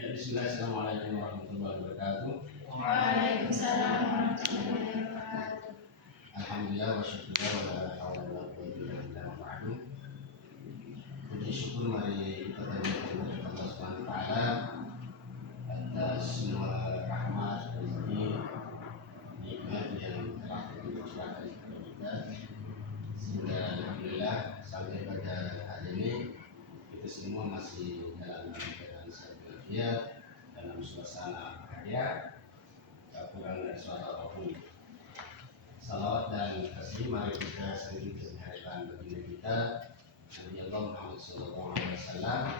Ya, bismillah, assalamualaikum warahmatullahi wabarakatuh. Waalaikumsalam warahmatullahi wabarakatuh. Alhamdulillah wa syukurlah wa la hawla wa la quwwata illa billah wa ba'du. Puji syukur mari kita panjatkan kepada Allah Subhanahu wa taala atas semua rahmat, rezeki, nikmat yang telah dicurahkan kepada kita, sehingga alhamdulillah sampai pada hari ini kita semua masih dalam keadaan sehat walafiat, dalam suasana bahagia, tak kurang dari suatu apapun. Salawat dan kasih mari kita sendiri hadiran baginda kita Nabi Allah Muhammad SAW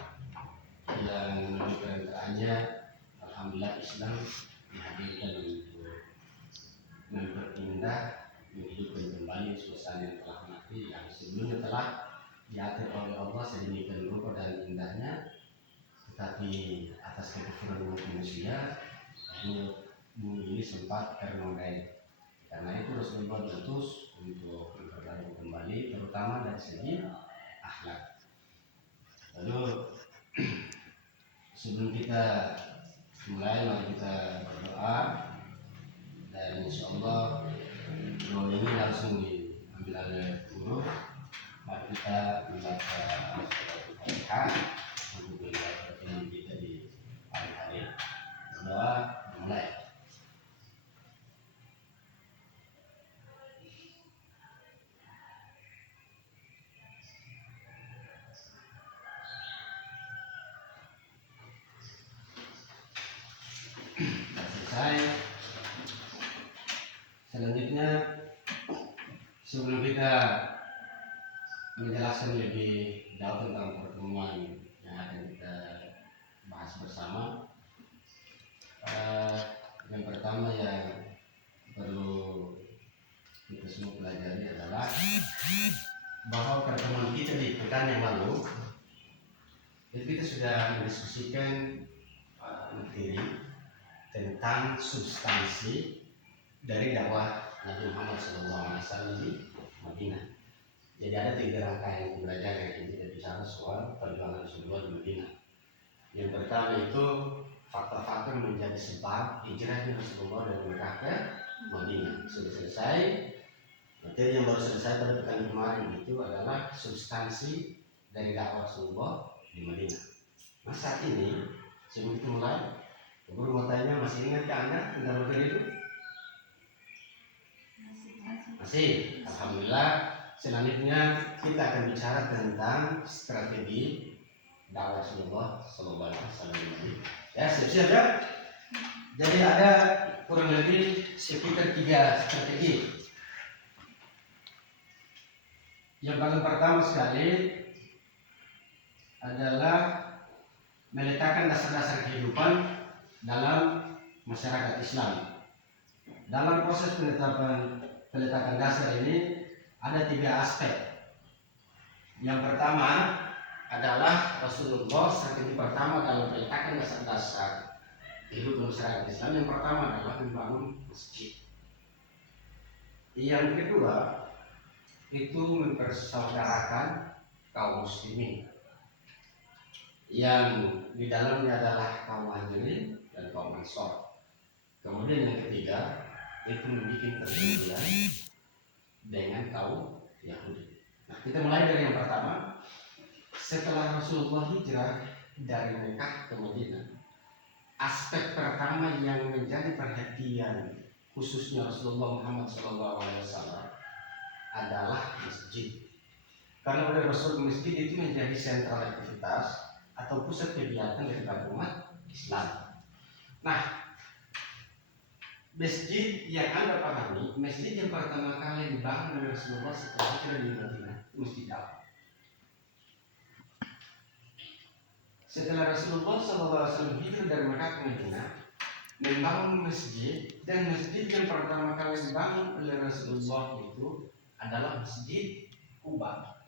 yang melalui kerendahannya alhamdulillah Islam dihadirkan untuk memperindah, menghidupkan kembali suasana yang telah mati, yang sebelumnya telah diatur oleh Allah sedemikian rupa dan indahnya, tetapi atas kekufuran manusia bumi ini sempat ternodai. Karena itu Rasulullah diutus untuk memperbaiki kembali, terutama dari segi akhlak. Lalu sebelum kita mulai, mari kita berdoa, dan insya Allah doa ini langsung diambil oleh guru. Mari kita membaca Al-Fatihah untuk menjaga kita di hari-hari. Berdoa mulai. Selesai. Selanjutnya, sebelum kita menjelaskan lebih jauh tentang pertemuan yang akan kita bahas bersama, yang pertama yang perlu kita semua pelajari adalah bahwa pertemuan kita di pekan yang lalu itu kita sudah mendiskusikan materi tentang substansi dari dakwah Nabi Muhammad SAW di Madinah. Jadi ada 3 rangkaian pembelajaran yang kita bicara soal perjuangan Rasulullah di Madinah. Yang pertama itu faktor-faktor menjadi sebab hijrahnya Rasulullah dari Mekah ke Madinah. Sudah selesai. Materi yang baru selesai pada pekan kemarin itu adalah substansi dari dakwah Rasulullah di Madinah. Nah, saat ini sebelum kita mulai, guru mau tanya, masih ingat ke Anda tentang materi itu? Masih. Alhamdulillah. Selanjutnya kita akan bicara tentang strategi dakwah Rasulullah SAW. Ya, siap-siap ya. Jadi ada kurang lebih sekitar 3 strategi. Yang paling pertama sekali adalah meletakkan dasar-dasar kehidupan dalam masyarakat Islam. Dalam proses peletakan dasar ini ada 3 aspek. Yang pertama adalah Rasulullah strategi pertama dalam peletakan dasar-dasar kehidupan masyarakat Islam. Yang pertama adalah membangun masjid. Yang kedua itu mempersaudarakan kaum muslimin, yang di dalamnya adalah kaum Muhajirin dan kaum Ansor. Kemudian yang ketiga itu membuat perjanjian dengan kaum Yahudi. Nah, kita mulai dari yang pertama. Setelah Rasulullah hijrah dari Mekah ke Madinah, aspek pertama yang menjadi perhatian khususnya Rasulullah Muhammad SAW adalah masjid. Karena pada Rasul masjid itu menjadi sentral aktivitas atau pusat kegiatan daripada umat Islam. Nah, masjid yang Anda pahami, masjid yang pertama kali dibangun oleh Rasulullah setelah hijrah di Madinah, masjid apa? Setelah Rasulullah SAW hijrah dari Mekah ke Madinah, membangun masjid, dan masjid yang pertama kali dibangun oleh Rasulullah itu adalah Masjid Quba.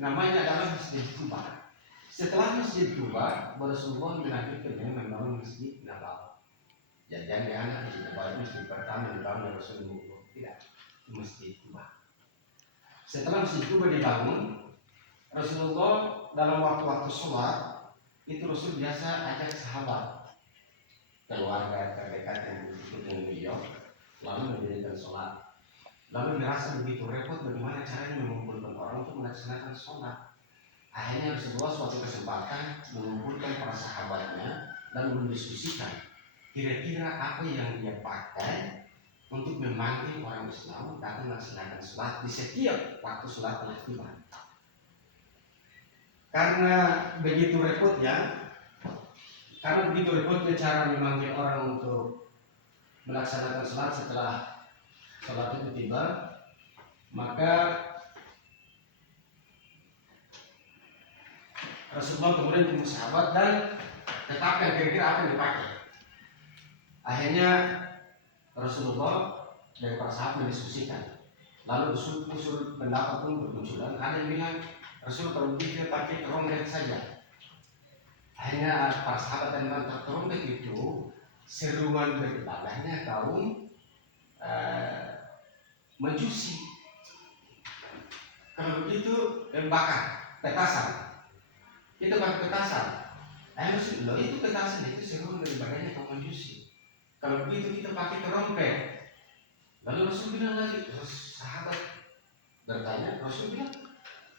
Namanya adalah Masjid Quba. Setelah Masjid Quba, Rasulullah melanjutkan dengan membangun Masjid Nabawi. Jadi yang anak Masjid Nabawi masjid pertama dibangun oleh Rasulullah, tidak, Masjid Quba. Setelah Masjid Quba dibangun, Rasulullah dalam waktu-waktu sholat itu Rasul biasa ajak sahabat, keluarga terdekat yang ikut dengan beliau, lalu mendirikan sholat. Lalu merasa begitu repot bagaimana caranya mengumpulkan orang untuk melaksanakan sholat. Akhirnya Rasulullah suatu kesempatan mengumpulkan para sahabatnya dan mendiskusikan kira-kira apa yang dia pakai untuk memanggil orang Islam datang melaksanakan sholat di setiap waktu sholat telah tiba. Karena begitu repotnya cara memanggil orang untuk melaksanakan sholat setelah sholat itu tiba, maka Rasulullah kemudian tunggu sahabat dan tetapkan kira-kira apa yang dipakai. Akhirnya Rasulullah dan para sahabat mendiskusikan, lalu usul pendapat pun bermunculan. Ada yang bilang Rasul kalau begitu pakai trompet saja. Akhirnya para sahabat dan bilang trompet itu seruan beribadahnya kaum Majusi. Kalau begitu bakar petasan, kita pakai petasan. Maksud lo itu petasan itu seruan beribadahnya kaum Majusi. Kalau begitu kita pakai trompet. Lalu Rasul bilang lagi, terus sahabat bertanya, Rasul bilang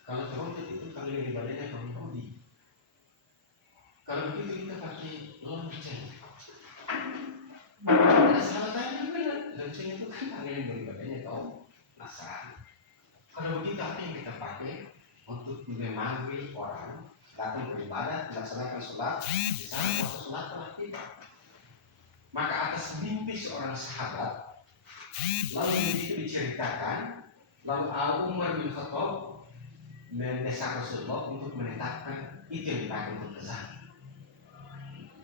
kalau trompet itu kalian ibadahnya kaum Yahudi. Kalau begitu kita pakai lonceng. Ada sahabat lain bilang lonceng itu kan kalian beribadahnya kaum Nasrani. Kalau begitu apa yang kita pakai untuk memanggil orang datang beribadah, melaksanakan sholat di saat waktu sholat telah tiba. Maka atas mimpi seorang sahabat, lalu itu diceritakan, lalu Umar bin Khattab mendesak Rasulullah untuk menetapkan itu yang dipakai untuk azan.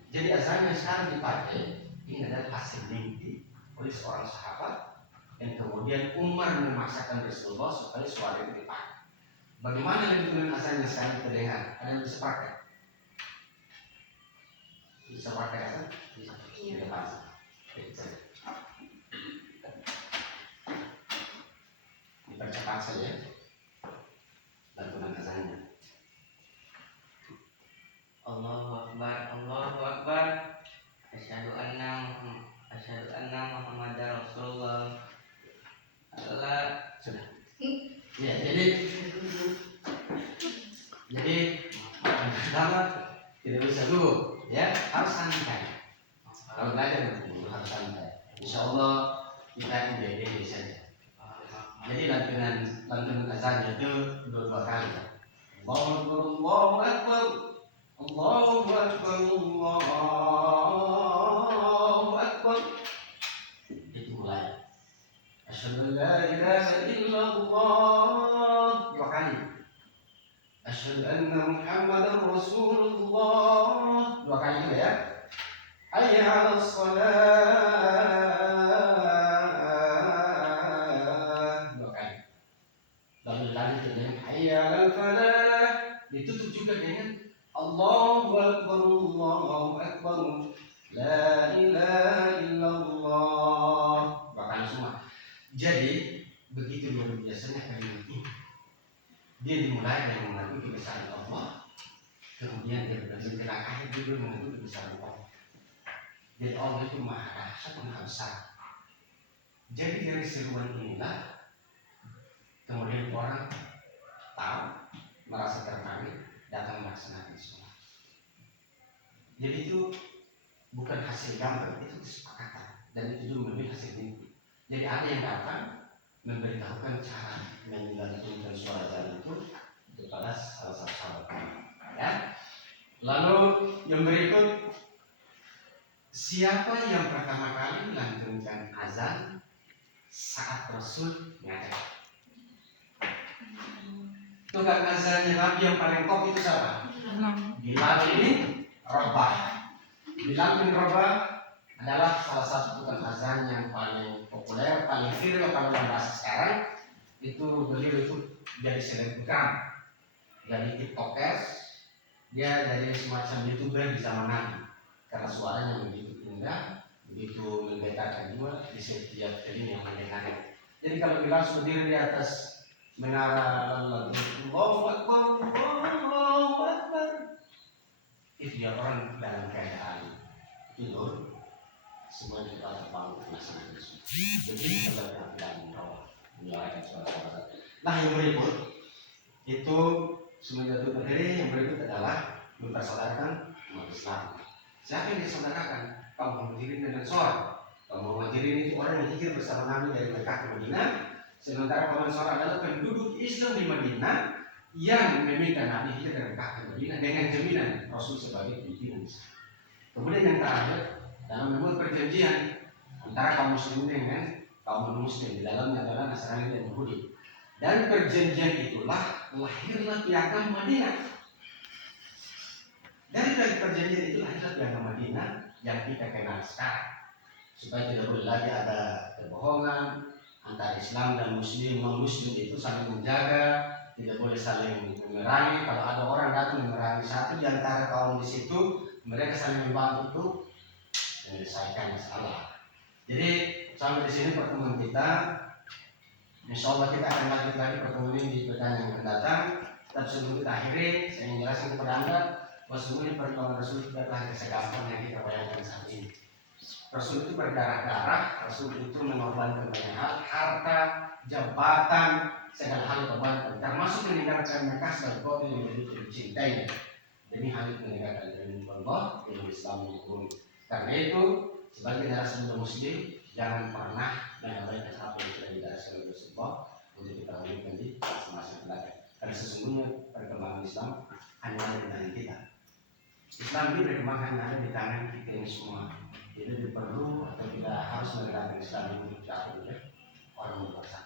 Jadi azan yang sekarang dipakai ini adalah hasil mimpi oleh seorang sahabat yang kemudian Umar memaksakan Rasulullah supaya suara itu dipakai. Bagaimana dengan azan yang sekarang kita dengar? Ada yang bisa pakai? Bisa pakai azan? Bisa. Tidak pasti. Dipercepat saja lantunan azannya. Allahu Akbar, Allahu Akbar. Asyhadu anna Muhammadar Rasulullah. Allah Sudah. Ya, jadi pertama tidak bisa dulu, ya harus santai. Kalau belajar dulu harus santai. Insya Allah kita ide saja. Jadi lantunan azan itu dua kali. Allahu Akbar, Allahu Akbar, Allahu Akbar. Itu mulai. Asyhadu an la ilaha illallah. Dua kali. Asyhadu anna Muhammadar Rasulullah. Dua kali juga ya. Hayya 'alas shalah. Dua kali. Lalu lanjut dengan hayya 'alal falah. Ditutup juga dengan Allahu Akbar, Allahu Akbar. La ilaha illallah. Dua kali semua. Jadi begitu luar biasanya kalimat ini. Dia dimulai dengan mengakui kebesaran Allah, kemudian dia berlanjut akhir juga mengakui kebesaran Allah. Jadi Allah itu maha dahsyat, maha besar. Jadi dari seruan inilah kemudian orang tahu, merasa tertarik, datang melaksanakan sholat. Jadi itu bukan hasil gambar, itu kesepakatan dan itu juga menjadi hasil mimpi. Jadi ada yang datang memberitahukan cara menjalankan suara azan itu kepada salah satu sahabat. Ya. Lalu yang berikut, siapa yang pertama kali melantunkan azan saat Rasul mengajak? Tukang azannya Nabi yang paling top itu siapa? Bilal bin Rabah. Bilal bin Rabah adalah salah satu tukang azan yang paling populer, paling viral kalau dalam bahasa sekarang. Itu beliau itu jadi selebgram, jadi tiktokers, dia jadi semacam youtuber di zaman Nabi karena suaranya begitu indah, begitu menggetarkan jiwa di setiap telinga yang mendengarnya. Jadi kalau Bilal berdiri di atas menara lalu Allahu Akbar, Allahu Akbar, itu ya orang dalam keadaan tidur, semua kita terbangun melaksanakan Yesus. Jadi kalau kita bilang bahwa menyalakan suara-suara. Nah yang berikut itu semenjak itu berdiri, yang berikut adalah mempersaudarakan umat Islam. Siapa yang disaudarakan? Kaum Muhajirin dan Ansor. Kaum Muhajirin itu orang yang hijrah bersama Nabi dari Mekah ke Madinah, sementara kaum Ansor adalah penduduk Islam di Madinah yang meminta Nabi hijrah dari Mekah ke Madinah dengan jaminan Rasul sebagai pimpinan. Kemudian yang terakhir, dalam membuat perjanjian antara kaum muslimin dengan kaum non-muslim, di dalamnya adalah Nasrani dan Yahudi. Dan perjanjian itulah lahirlah Piagam Madinah. Dari perjanjian itu lahirlah Piagam Madinah yang kita kenal sekarang. Supaya tidak boleh lagi ada kebohongan antara Islam dan Muslim, non-Muslim itu saling menjaga, tidak boleh saling memerangi. Kalau ada orang datang memerangi satu di antara kaum di situ, mereka saling membantu untuk menyelesaikan masalah. Jadi sampai di sini pertemuan kita. Insya Allah kita akan lanjut lagi pertemuan ini di pekan yang akan datang. Dan sebelum kita akhiri, saya ingin jelaskan kepada Anda bahwa semuanya perjuangan Rasul adalah kesegapan yang kita bayangkan saat ini. Rasul itu berdarah-darah, Rasul itu mengorbankan banyak hal, harta, jabatan, segala hal korbankan, termasuk meninggalkan Mekah sebagai kota yang begitu dicintainya. Demi hal itu meninggalkan ilmu Allah, ilmu Islam yang. Karena itu, sebagai generasi muda Muslim, jangan pernah mengabaikan apa yang sudah dijelaskan oleh Rasulullah untuk kita wujudkan di masa mendatang. Karena sesungguhnya perkembangan Islam hanya ada di tangan kita. Islam ini berkembang hanya ada di tangan kita ini semua. Jadi perlu atau tidak harus menegakkan Islam ini untuk jatuh oleh orang berkuasa.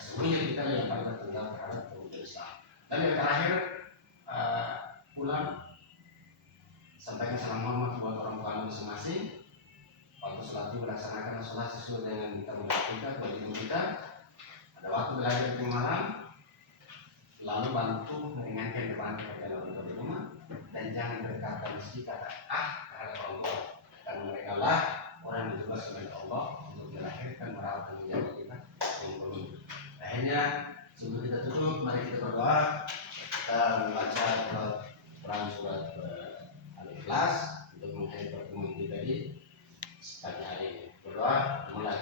Sesungguhnya kita yang paling bertanggung terhadap kewujudan Islam. Dan yang terakhir, pulang sampaikan salam hormat buat orang tua masing-masing. Waktu sholat itu melaksanakan sholat sesuai dengan tanggung jawab kita, kewajiban kita. Ada waktu belajar di malam, lalu bantu meringankan beban kepada orang tua di rumah, dan jangan berkata meski kata terhadap orang tua, karena mereka lah orang yang ditugas oleh Allah untuk dilahirkan merawat dan menjaga kita yang perlu. Akhirnya sebelum kita tutup, mari kita berdoa. Kita membaca Quran surat Al-Ikhlas untuk mengakhiri pertemuan kita di pagi hari ini. Berdoa mulai.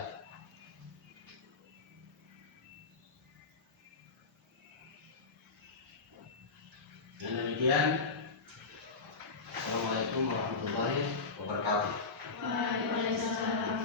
Dengan demikian, Assalamualaikum warahmatullahi wabarakatuh. Waalaikumsalam.